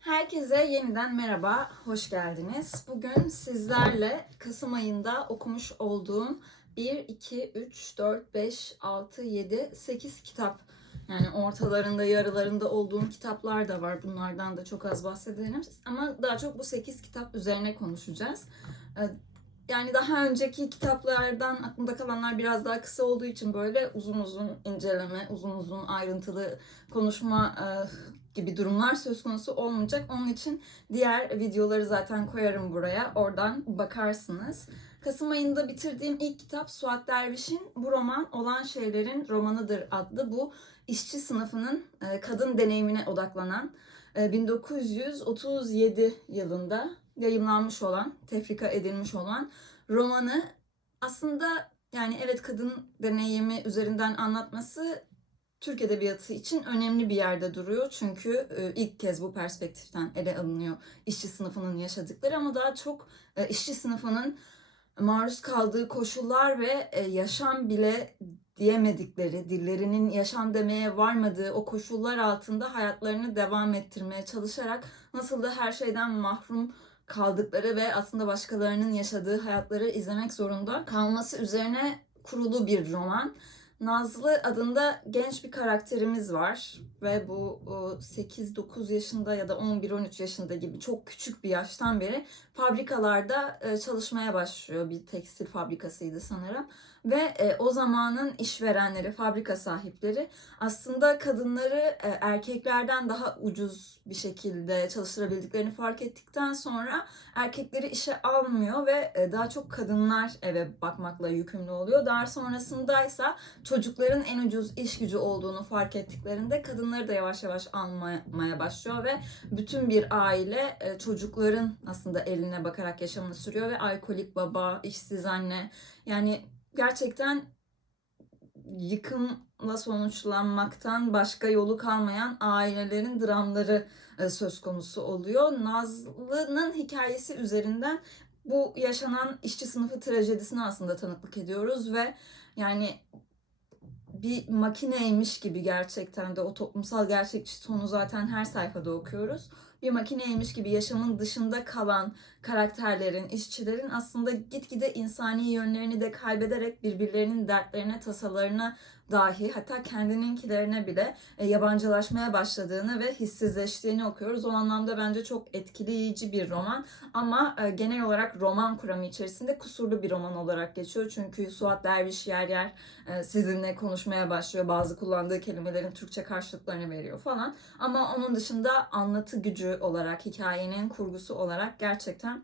Herkese yeniden merhaba, hoş geldiniz. Bugün sizlerle Kasım ayında okumuş olduğum 1, 2, 3, 4, 5, 6, 7, 8 kitap yani ortalarında, yarılarında olduğum kitaplar da var. Bunlardan da çok az bahsedelim. Ama daha çok bu 8 kitap üzerine konuşacağız. Ee, Yani daha önceki kitaplardan aklımda kalanlar biraz daha kısa olduğu için böyle uzun uzun inceleme, uzun uzun ayrıntılı konuşma e, gibi durumlar söz konusu olmayacak. Onun için diğer videoları zaten koyarım buraya. Oradan bakarsınız. Kasım ayında bitirdiğim ilk kitap Suat Derviş'in Bu Roman Olan Şeylerin Romanıdır adlı bu işçi sınıfının e, kadın deneyimine odaklanan e, 1937 yılında yayımlanmış olan, tefrika edilmiş olan romanı aslında yani evet kadın deneyimi üzerinden anlatması Türk Edebiyatı için önemli bir yerde duruyor. Çünkü e, ilk kez bu perspektiften ele alınıyor işçi sınıfının yaşadıkları ama daha çok e, işçi sınıfının maruz kaldığı koşullar ve e, yaşam bile diyemedikleri, dillerinin yaşam demeye varmadığı o koşullar altında hayatlarını devam ettirmeye çalışarak nasıl da her şeyden mahrum kaldıkları ve aslında başkalarının yaşadığı hayatları izlemek zorunda kalması üzerine kurulu bir roman. Nazlı adında genç bir karakterimiz var ve bu 8-9 yaşında ya da 11-13 yaşında gibi çok küçük bir yaştan beri fabrikalarda e, çalışmaya başlıyor. Bir tekstil fabrikasıydı sanırım. Ve e, o zamanın işverenleri, fabrika sahipleri aslında kadınları e, erkeklerden daha ucuz bir şekilde çalıştırabildiklerini fark ettikten sonra erkekleri işe almıyor ve e, daha çok kadınlar eve bakmakla yükümlü oluyor. Daha sonrasındaysa çocukların en ucuz iş gücü olduğunu fark ettiklerinde kadınları da yavaş yavaş almaya başlıyor ve bütün bir aile e, çocukların aslında eline bakarak yaşamını sürüyor ve alkolik baba, işsiz anne yani gerçekten yıkımla sonuçlanmaktan başka yolu kalmayan ailelerin dramları e, söz konusu oluyor. Nazlı'nın hikayesi üzerinden bu yaşanan işçi sınıfı trajedisine aslında tanıklık ediyoruz ve yani bir makineymiş gibi gerçekten de o toplumsal gerçekçi tonu zaten her sayfada okuyoruz. Bir makineymiş gibi yaşamın dışında kalan karakterlerin, işçilerin aslında gitgide insani yönlerini de kaybederek birbirlerinin dertlerine, tasalarına dahi hatta kendininkilerine bile e, yabancılaşmaya başladığını ve hissizleştiğini okuyoruz. O anlamda bence çok etkileyici bir roman ama e, genel olarak roman kuramı içerisinde kusurlu bir roman olarak geçiyor. Çünkü Suat Derviş yer yer e, sizinle konuşmaya başlıyor. Bazı kullandığı kelimelerin Türkçe karşılıklarını veriyor falan. Ama onun dışında anlatı gücü olarak, hikayenin kurgusu olarak gerçekten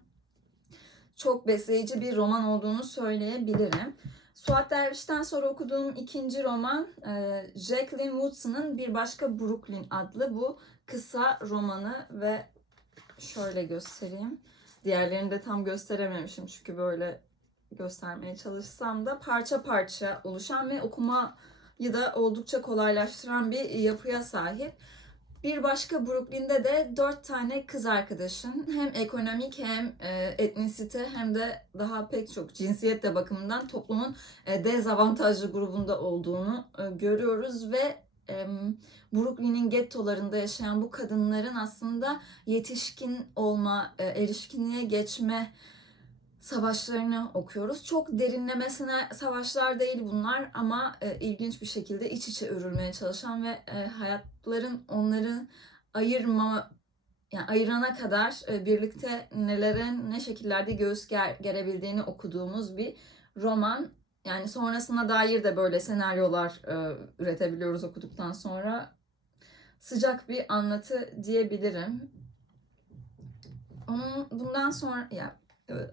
çok besleyici bir roman olduğunu söyleyebilirim. Suat Derviş'ten sonra okuduğum ikinci roman e, Jacqueline Woodson'ın Bir Başka Brooklyn adlı bu kısa romanı ve şöyle göstereyim. Diğerlerini de tam gösterememişim çünkü böyle göstermeye çalışsam da parça parça oluşan ve okumayı da oldukça kolaylaştıran bir yapıya sahip. Bir başka Brooklyn'de de dört tane kız arkadaşın hem ekonomik hem e, etnisite hem de daha pek çok cinsiyet de bakımından toplumun e, dezavantajlı grubunda olduğunu e, görüyoruz ve Brooklyn'in gettolarında yaşayan bu kadınların aslında yetişkin olma, erişkinliğe geçme savaşlarını okuyoruz. Çok derinlemesine savaşlar değil bunlar ama ilginç bir şekilde iç içe örülmeye çalışan ve e, hayatların onları ayırma yani ayırana kadar e, birlikte nelere ne şekillerde göğüs ger, gerebildiğini okuduğumuz bir roman. Yani sonrasına dair de böyle senaryolar e, üretebiliyoruz okuduktan sonra. Sıcak bir anlatı diyebilirim. Onun bundan sonra ya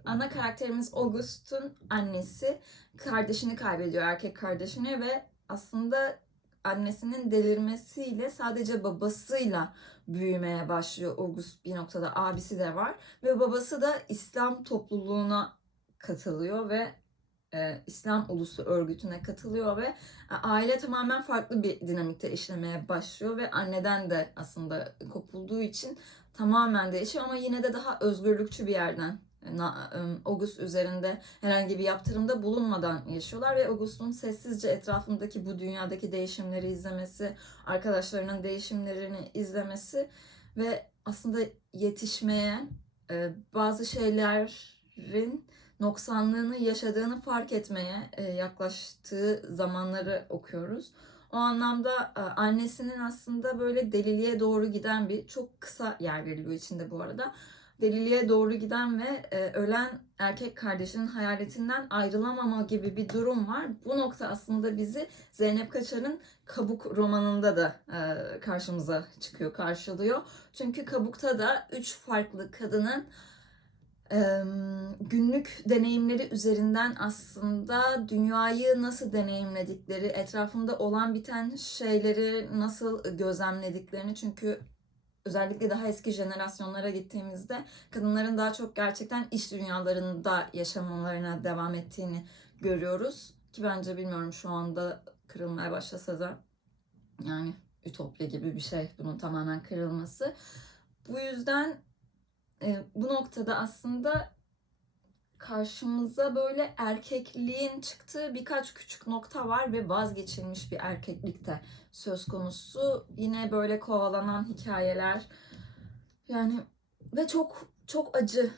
ana karakterimiz August'un annesi kardeşini kaybediyor, erkek kardeşini ve aslında annesinin delirmesiyle sadece babasıyla büyümeye başlıyor August bir noktada. Abisi de var ve babası da İslam topluluğuna katılıyor ve e, İslam Ulusu örgütüne katılıyor ve e, aile tamamen farklı bir dinamikte işlemeye başlıyor ve anneden de aslında kopulduğu için tamamen değişiyor ama yine de daha özgürlükçü bir yerden August üzerinde herhangi bir yaptırımda bulunmadan yaşıyorlar ve August'un sessizce etrafındaki bu dünyadaki değişimleri izlemesi, arkadaşlarının değişimlerini izlemesi ve aslında yetişmeye, e, bazı şeylerin noksanlığını yaşadığını fark etmeye e, yaklaştığı zamanları okuyoruz. O anlamda e, annesinin aslında böyle deliliğe doğru giden bir çok kısa yer veriliyor içinde bu arada. Deliliğe doğru giden ve e, ölen erkek kardeşinin hayaletinden ayrılamama gibi bir durum var. Bu nokta aslında bizi Zeynep Kaçar'ın Kabuk romanında da e, karşımıza çıkıyor, karşılıyor. Çünkü Kabuk'ta da üç farklı kadının e, günlük deneyimleri üzerinden aslında dünyayı nasıl deneyimledikleri, etrafında olan biten şeyleri nasıl gözlemlediklerini çünkü özellikle daha eski jenerasyonlara gittiğimizde kadınların daha çok gerçekten iş dünyalarında yaşamalarına devam ettiğini görüyoruz. Ki bence bilmiyorum şu anda kırılmaya başlasa da yani ütopya gibi bir şey bunun tamamen kırılması. Bu yüzden e, bu noktada aslında karşımıza böyle erkekliğin çıktığı birkaç küçük nokta var ve vazgeçilmiş bir erkeklikte söz konusu. Yine böyle kovalanan hikayeler. Yani ve çok çok acı.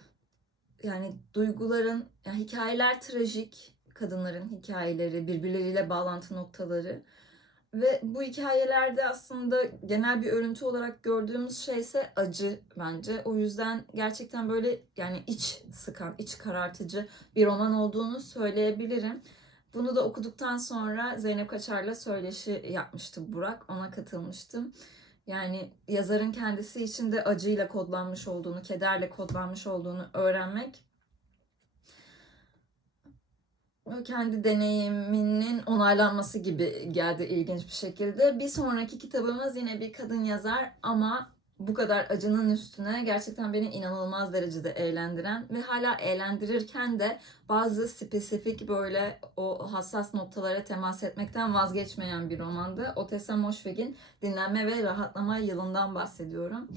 Yani duyguların yani hikayeler trajik. Kadınların hikayeleri birbirleriyle bağlantı noktaları ve bu hikayelerde aslında genel bir örüntü olarak gördüğümüz şey ise acı bence. O yüzden gerçekten böyle yani iç sıkan, iç karartıcı bir roman olduğunu söyleyebilirim. Bunu da okuduktan sonra Zeynep Kaçar'la söyleşi yapmıştı Burak. Ona katılmıştım. Yani yazarın kendisi için de acıyla kodlanmış olduğunu, kederle kodlanmış olduğunu öğrenmek kendi deneyiminin onaylanması gibi geldi ilginç bir şekilde. Bir sonraki kitabımız yine bir kadın yazar ama bu kadar acının üstüne gerçekten beni inanılmaz derecede eğlendiren ve hala eğlendirirken de bazı spesifik böyle o hassas noktalara temas etmekten vazgeçmeyen bir romandı. Otessa Moshfegh'in Dinlenme ve Rahatlama Yılından bahsediyorum.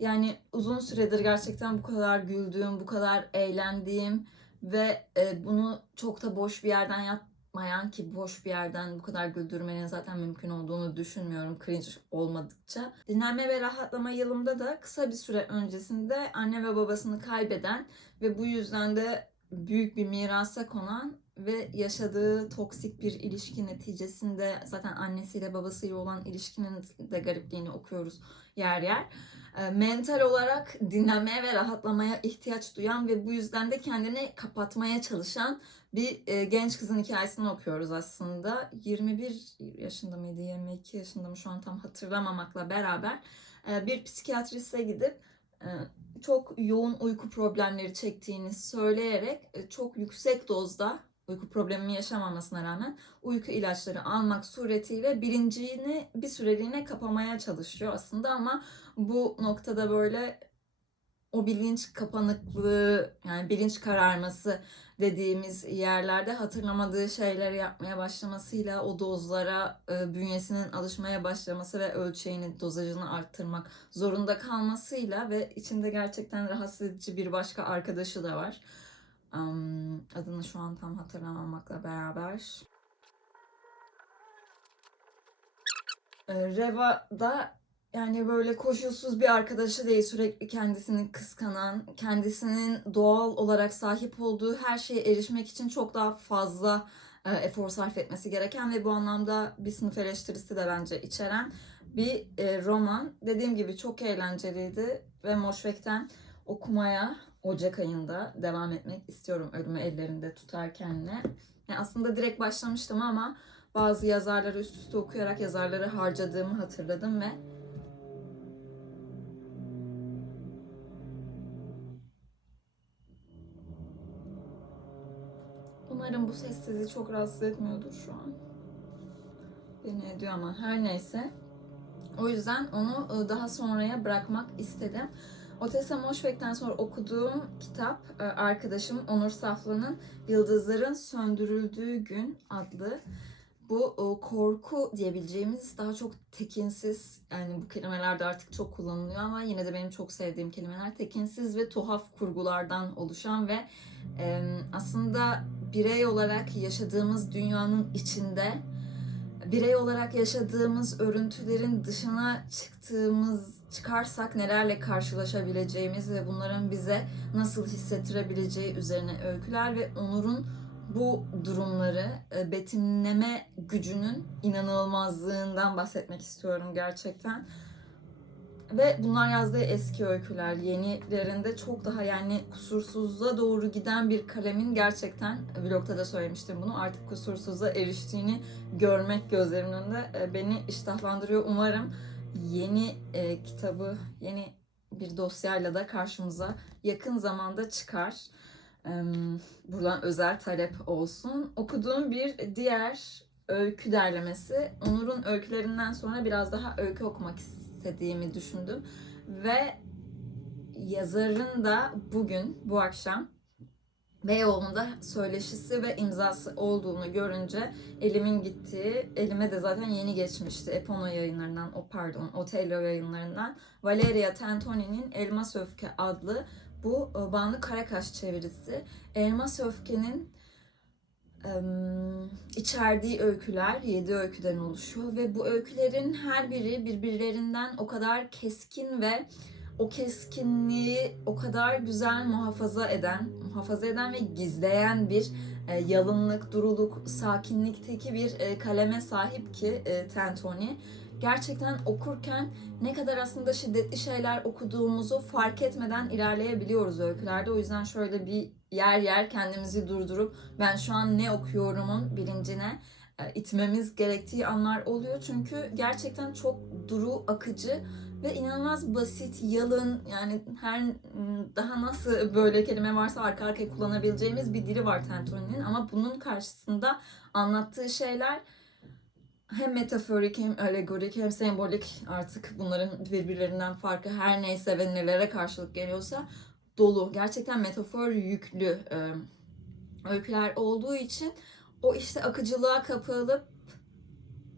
Yani uzun süredir gerçekten bu kadar güldüğüm, bu kadar eğlendiğim, ve e, bunu çok da boş bir yerden yapmayan ki boş bir yerden bu kadar güldürmenin zaten mümkün olduğunu düşünmüyorum cringe olmadıkça. Dinlenme ve rahatlama yılımda da kısa bir süre öncesinde anne ve babasını kaybeden ve bu yüzden de büyük bir mirasa konan ve yaşadığı toksik bir ilişki neticesinde zaten annesiyle babasıyla olan ilişkinin de garipliğini okuyoruz yer yer. E, mental olarak dinlenmeye ve rahatlamaya ihtiyaç duyan ve bu yüzden de kendini kapatmaya çalışan bir e, genç kızın hikayesini okuyoruz aslında. 21 yaşında mıydı, 22 yaşında mı şu an tam hatırlamamakla beraber e, bir psikiyatriste gidip çok yoğun uyku problemleri çektiğini söyleyerek çok yüksek dozda uyku problemi yaşamamasına rağmen uyku ilaçları almak suretiyle bilincini bir süreliğine kapamaya çalışıyor aslında ama bu noktada böyle o bilinç kapanıklığı yani bilinç kararması dediğimiz yerlerde hatırlamadığı şeyleri yapmaya başlamasıyla o dozlara e, bünyesinin alışmaya başlaması ve ölçeğini dozajını arttırmak zorunda kalmasıyla ve içinde gerçekten rahatsız edici bir başka arkadaşı da var. Adını şu an tam hatırlamamakla beraber. Ee, Reva da yani böyle koşulsuz bir arkadaşı değil sürekli kendisini kıskanan, kendisinin doğal olarak sahip olduğu her şeye erişmek için çok daha fazla e, efor sarf etmesi gereken ve bu anlamda bir sınıf eleştirisi de bence içeren bir e, roman. Dediğim gibi çok eğlenceliydi ve Moşvek'ten okumaya Ocak ayında devam etmek istiyorum ölümü ellerinde tutarkenle. Yani aslında direkt başlamıştım ama bazı yazarları üst üste okuyarak yazarları harcadığımı hatırladım ve Umarım bu ses sizi çok rahatsız etmiyordur şu an. Beni ediyor ama her neyse. O yüzden onu ıı, daha sonraya bırakmak istedim. Otessa Moshfegh'ten sonra okuduğum kitap e, arkadaşım Onur Saflı'nın Yıldızların Söndürüldüğü Gün adlı. Bu korku diyebileceğimiz daha çok tekinsiz yani bu kelimeler de artık çok kullanılıyor ama yine de benim çok sevdiğim kelimeler tekinsiz ve tuhaf kurgulardan oluşan ve aslında birey olarak yaşadığımız dünyanın içinde birey olarak yaşadığımız örüntülerin dışına çıktığımız çıkarsak nelerle karşılaşabileceğimiz ve bunların bize nasıl hissettirebileceği üzerine öyküler ve Onur'un bu durumları e, betimleme gücünün inanılmazlığından bahsetmek istiyorum gerçekten. Ve bunlar yazdığı eski öyküler. Yenilerinde çok daha yani kusursuzluğa doğru giden bir kalemin gerçekten vlogta da söylemiştim bunu. Artık kusursuzluğa eriştiğini görmek gözlerimin önünde e, beni iştahlandırıyor. Umarım yeni e, kitabı, yeni bir dosyayla da karşımıza yakın zamanda çıkar. E, buradan özel talep olsun. Okuduğum bir diğer öykü derlemesi. Onur'un öykülerinden sonra biraz daha öykü okumak istediğimi düşündüm. Ve yazarın da bugün, bu akşam Beyoğlu'nda söyleşisi ve imzası olduğunu görünce elimin gittiği, elime de zaten yeni geçmişti Epono yayınlarından, o pardon, Otello yayınlarından Valeria Tantoni'nin Elmas Öfke adlı bu e, Banu Karakaş çevirisi. Elmas Öfke'nin içerdiği öyküler 7 öyküden oluşuyor ve bu öykülerin her biri birbirlerinden o kadar keskin ve o keskinliği o kadar güzel muhafaza eden, muhafaza eden ve gizleyen bir e, yalınlık, duruluk, sakinlikteki bir e, kaleme sahip ki e, Tantoni. Gerçekten okurken ne kadar aslında şiddetli şeyler okuduğumuzu fark etmeden ilerleyebiliyoruz öykülerde. O yüzden şöyle bir yer yer kendimizi durdurup ben şu an ne okuyorumun bilincine e, itmemiz gerektiği anlar oluyor. Çünkü gerçekten çok duru, akıcı ve inanılmaz basit, yalın yani her daha nasıl böyle kelime varsa arka arkaya kullanabileceğimiz bir dili var Tantoni'nin ama bunun karşısında anlattığı şeyler hem metaforik hem alegorik hem sembolik artık bunların birbirlerinden farkı her neyse ve nelere karşılık geliyorsa dolu. Gerçekten metafor yüklü e, öyküler olduğu için o işte akıcılığa kapılıp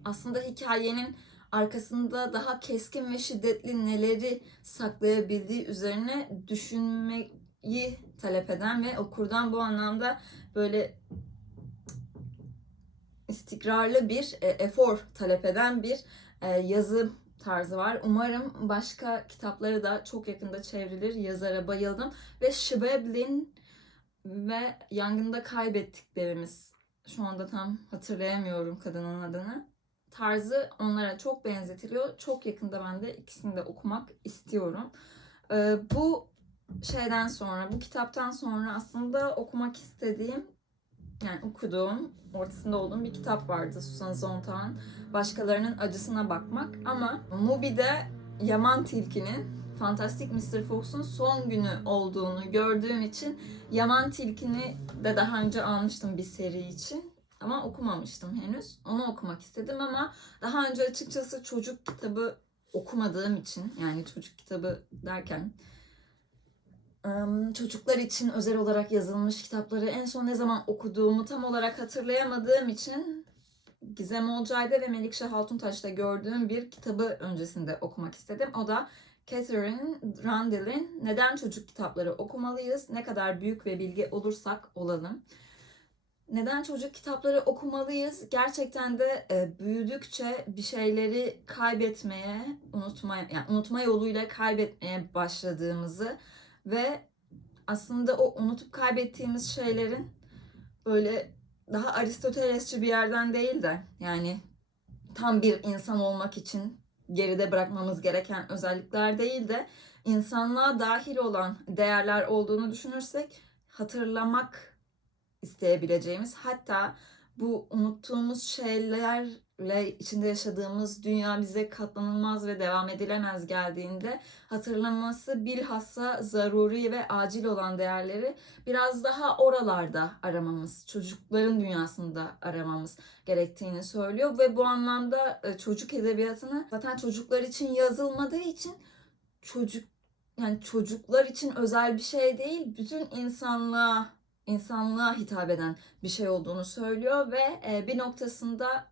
aslında hikayenin arkasında daha keskin ve şiddetli neleri saklayabildiği üzerine düşünmeyi talep eden ve okurdan bu anlamda böyle istikrarlı bir e, efor talep eden bir e, yazı tarzı var. Umarım başka kitapları da çok yakında çevrilir. Yazara bayıldım. Ve Schweblin ve Yangında Kaybettiklerimiz şu anda tam hatırlayamıyorum kadının adını. Tarzı onlara çok benzetiliyor. Çok yakında ben de ikisini de okumak istiyorum. Ee, bu şeyden sonra, bu kitaptan sonra aslında okumak istediğim, yani okuduğum, ortasında olduğum bir kitap vardı Susan Sontag'ın Başkalarının Acısına Bakmak. Ama Mubi'de Yaman Tilki'nin Fantastic Mr. Fox'un son günü olduğunu gördüğüm için Yaman Tilki'ni de daha önce almıştım bir seri için. Ama okumamıştım henüz. Onu okumak istedim ama daha önce açıkçası çocuk kitabı okumadığım için yani çocuk kitabı derken çocuklar için özel olarak yazılmış kitapları en son ne zaman okuduğumu tam olarak hatırlayamadığım için Gizem Olcay'da ve Melikşah Altuntaş'ta gördüğüm bir kitabı öncesinde okumak istedim. O da Catherine Randall'in Neden Çocuk Kitapları Okumalıyız? Ne kadar büyük ve bilgi olursak olalım. Neden çocuk kitapları okumalıyız? Gerçekten de e, büyüdükçe bir şeyleri kaybetmeye, unutmaya, yani unutma yoluyla kaybetmeye başladığımızı ve aslında o unutup kaybettiğimiz şeylerin böyle daha Aristotelesçi bir yerden değil de yani tam bir insan olmak için geride bırakmamız gereken özellikler değil de insanlığa dahil olan değerler olduğunu düşünürsek hatırlamak isteyebileceğimiz hatta bu unuttuğumuz şeylerle içinde yaşadığımız dünya bize katlanılmaz ve devam edilemez geldiğinde hatırlaması bilhassa zaruri ve acil olan değerleri biraz daha oralarda aramamız, çocukların dünyasında aramamız gerektiğini söylüyor ve bu anlamda e, çocuk edebiyatını zaten çocuklar için yazılmadığı için çocuk yani çocuklar için özel bir şey değil, bütün insanlığa insanlığa hitap eden bir şey olduğunu söylüyor ve e, bir noktasında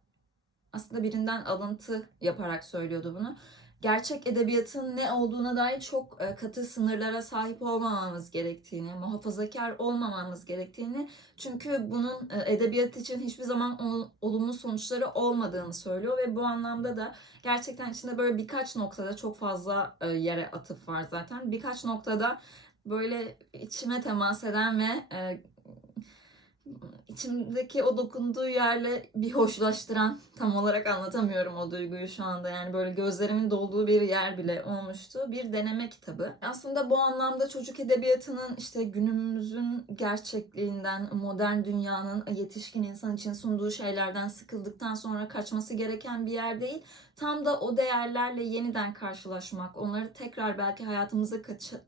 aslında birinden alıntı yaparak söylüyordu bunu. gerçek edebiyatın ne olduğuna dair çok e, katı sınırlara sahip olmamamız gerektiğini, muhafazakar olmamamız gerektiğini çünkü bunun e, edebiyat için hiçbir zaman ol- olumlu sonuçları olmadığını söylüyor ve bu anlamda da gerçekten içinde böyle birkaç noktada çok fazla yere atıf var zaten. Birkaç noktada böyle içime temas eden ve e, içimdeki o dokunduğu yerle bir hoşlaştıran tam olarak anlatamıyorum o duyguyu şu anda yani böyle gözlerimin dolduğu bir yer bile olmuştu bir deneme kitabı. Aslında bu anlamda çocuk edebiyatının işte günümüzün gerçekliğinden modern dünyanın yetişkin insan için sunduğu şeylerden sıkıldıktan sonra kaçması gereken bir yer değil. Tam da o değerlerle yeniden karşılaşmak, onları tekrar belki hayatımıza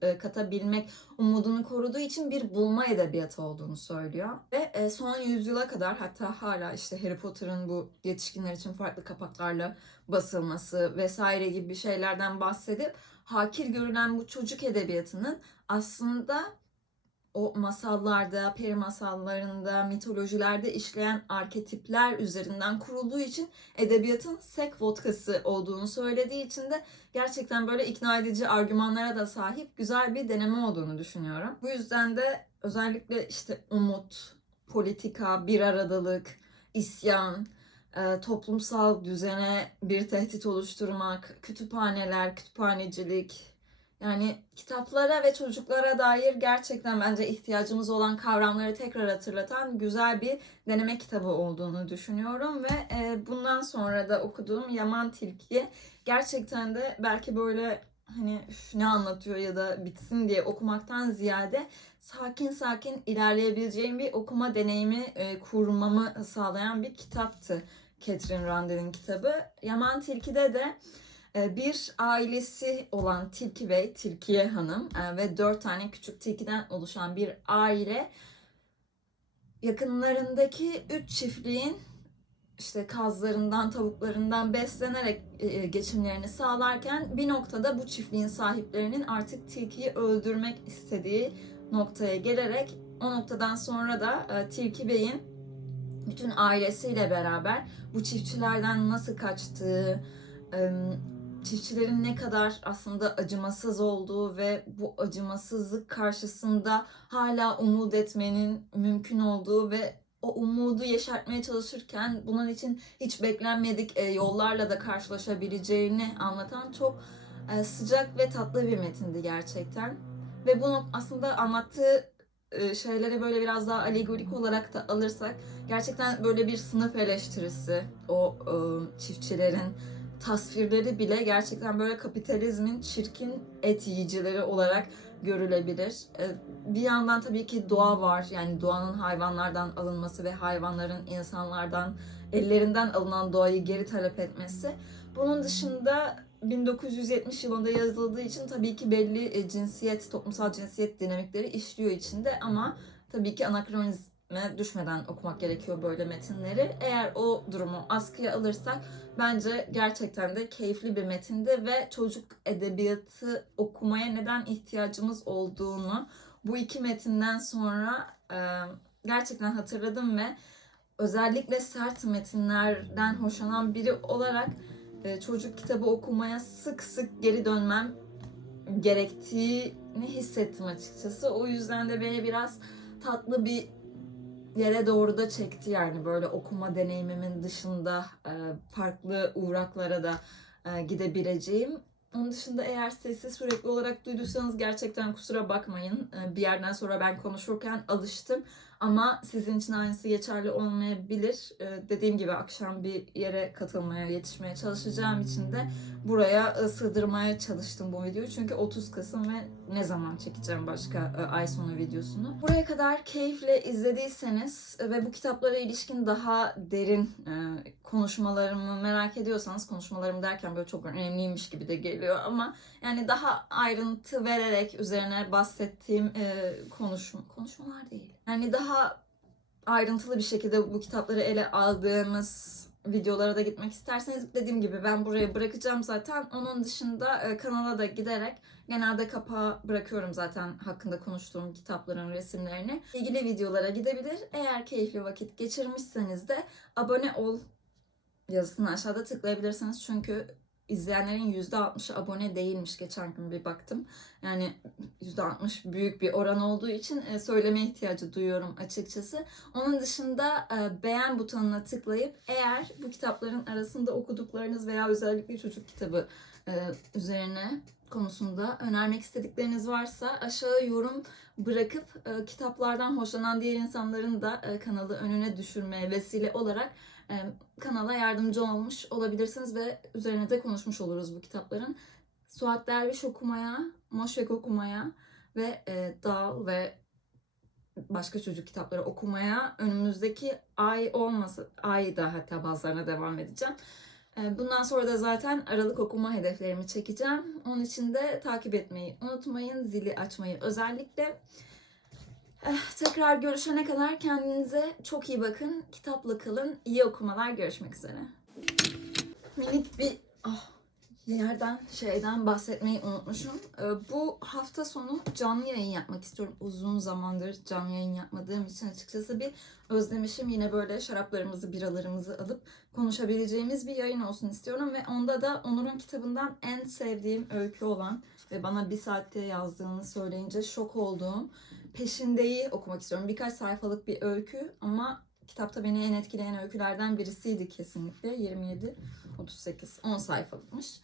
e, katabilmek umudunu koruduğu için bir bulma edebiyatı olduğunu söylüyor. Ve e, son yüzyıla kadar hatta hala işte Harry Potter'ın bu yetişkinler için farklı kapaklarla basılması vesaire gibi bir şeylerden bahsedip hakir görülen bu çocuk edebiyatının aslında o masallarda, peri masallarında, mitolojilerde işleyen arketipler üzerinden kurulduğu için edebiyatın sek vodkası olduğunu söylediği için de gerçekten böyle ikna edici argümanlara da sahip güzel bir deneme olduğunu düşünüyorum. Bu yüzden de özellikle işte umut, politika, bir aradalık, isyan, e, toplumsal düzene bir tehdit oluşturmak, kütüphaneler, kütüphanecilik, yani kitaplara ve çocuklara dair gerçekten bence ihtiyacımız olan kavramları tekrar hatırlatan güzel bir deneme kitabı olduğunu düşünüyorum ve e, bundan sonra da okuduğum Yaman Tilki gerçekten de belki böyle hani "Üf, ne anlatıyor ya da bitsin diye okumaktan ziyade sakin sakin ilerleyebileceğim bir okuma deneyimi e, kurmamı sağlayan bir kitaptı Catherine Randel'in kitabı. Yaman Tilki'de de e, bir ailesi olan Tilki Bey, Tilkiye Hanım e, ve dört tane küçük tilkiden oluşan bir aile yakınlarındaki üç çiftliğin işte kazlarından, tavuklarından beslenerek e, geçimlerini sağlarken bir noktada bu çiftliğin sahiplerinin artık tilkiyi öldürmek istediği noktaya gelerek o noktadan sonra da e, Tilki Bey'in bütün ailesiyle beraber bu çiftçilerden nasıl kaçtığı, e, çiftçilerin ne kadar aslında acımasız olduğu ve bu acımasızlık karşısında hala umut etmenin mümkün olduğu ve o umudu yeşertmeye çalışırken bunun için hiç beklenmedik e, yollarla da karşılaşabileceğini anlatan çok e, sıcak ve tatlı bir metindi gerçekten. Ve bunu aslında anlattığı e, şeyleri böyle biraz daha alegorik olarak da alırsak gerçekten böyle bir sınıf eleştirisi o e, çiftçilerin tasvirleri bile gerçekten böyle kapitalizmin çirkin et yiyicileri olarak görülebilir. E, Bir yandan tabii ki doğa var. Yani doğanın hayvanlardan alınması ve hayvanların insanlardan ellerinden alınan doğayı geri talep etmesi. Bunun dışında 1970 yılında yazıldığı için tabii ki belli e, cinsiyet, toplumsal cinsiyet dinamikleri işliyor içinde ama tabii ki anakronizme düşmeden okumak gerekiyor böyle metinleri. Eğer o durumu askıya alırsak bence gerçekten de keyifli bir metindi ve çocuk edebiyatı okumaya neden ihtiyacımız olduğunu bu iki metinden sonra e, gerçekten hatırladım ve özellikle sert metinlerden hoşlanan biri olarak e, çocuk kitabı okumaya sık sık geri dönmem gerektiğini hissettim açıkçası. O yüzden de beni biraz tatlı bir yere doğru da çekti yani böyle okuma deneyimimin dışında e, farklı uğraklara da e, gidebileceğim. Onun dışında eğer sesi sürekli olarak duyduysanız gerçekten kusura bakmayın. E, Bir yerden sonra ben konuşurken alıştım. Ama sizin için aynısı geçerli olmayabilir. E, Dediğim gibi akşam bir yere katılmaya, yetişmeye çalışacağım için de buraya e, sığdırmaya çalıştım bu videoyu. Çünkü 30 Kasım ve ne zaman çekeceğim başka e, ay sonu videosunu. Buraya kadar keyifle izlediyseniz e, ve bu kitaplara ilişkin daha derin konuşmalarımı merak ediyorsanız, konuşmalarım derken böyle çok önemliymiş gibi de geliyor ama yani daha ayrıntı vererek üzerine bahsettiğim konuşma, konuşmalar değil. Yani daha ayrıntılı bir şekilde bu kitapları ele aldığımız videolara da gitmek isterseniz dediğim gibi ben buraya bırakacağım zaten. Onun dışında e, kanala da giderek genelde kapağa bırakıyorum zaten hakkında konuştuğum kitapların resimlerini. İlgili videolara gidebilir. Eğer keyifli vakit geçirmişseniz de abone ol yazısını aşağıda tıklayabilirsiniz. Çünkü izleyenlerin %60'ı abone değilmiş geçen gün bir baktım. Yani %60 büyük bir oran olduğu için e, söyleme ihtiyacı duyuyorum açıkçası. Onun dışında e, beğen butonuna tıklayıp eğer bu kitapların arasında okuduklarınız veya özellikle çocuk kitabı e, üzerine konusunda önermek istedikleriniz varsa aşağı yorum bırakıp kitaplardan hoşlanan diğer insanların da kanalı önüne düşürmeye vesile olarak kanala yardımcı olmuş olabilirsiniz ve üzerine de konuşmuş oluruz bu kitapların. Suat Derviş okumaya, Moşfek okumaya ve e, Dal ve başka çocuk kitapları okumaya önümüzdeki ay olmasa ay da hatta bazılarına devam edeceğim. E, Bundan sonra da zaten Aralık okuma hedeflerimi çekeceğim. Onun için de takip etmeyi unutmayın. Zili açmayı özellikle. Eh, Tekrar görüşene kadar kendinize çok iyi bakın. Kitapla kalın. İyi okumalar. Görüşmek üzere. Minik bir ah, yerden şeyden bahsetmeyi unutmuşum. Ee, Bu hafta sonu canlı yayın yapmak istiyorum. Uzun zamandır canlı yayın yapmadığım için açıkçası bir özlemişim. Yine böyle şaraplarımızı, biralarımızı alıp konuşabileceğimiz bir yayın olsun istiyorum. Ve onda da Onur'un kitabından en sevdiğim öykü olan ve bana bir saatte yazdığını söyleyince şok olduğum Peşindeyi okumak istiyorum. Birkaç sayfalık bir öykü ama kitapta beni en etkileyen öykülerden birisiydi kesinlikle. 27, 38, 10 sayfalıkmış.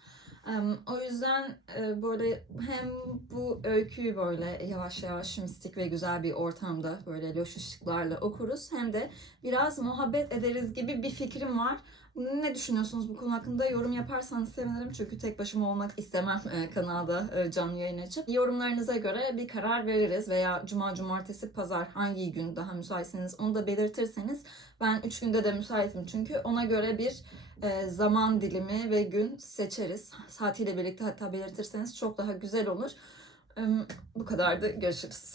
O yüzden e, böyle hem bu öyküyü böyle yavaş yavaş mistik ve güzel bir ortamda böyle loş ışıklarla okuruz. Hem de biraz muhabbet ederiz gibi bir fikrim var. Ne düşünüyorsunuz bu konu hakkında? Yorum yaparsanız sevinirim çünkü tek başıma olmak istemem e, kanalda e, canlı yayın açıp. Yorumlarınıza göre bir karar veririz veya cuma, cumartesi, pazar hangi gün daha müsaitseniz onu da belirtirseniz ben 3 günde de müsaitim çünkü ona göre bir e, zaman dilimi ve gün seçeriz. Saatiyle birlikte hatta belirtirseniz çok daha güzel olur. Bu kadardı. Görüşürüz.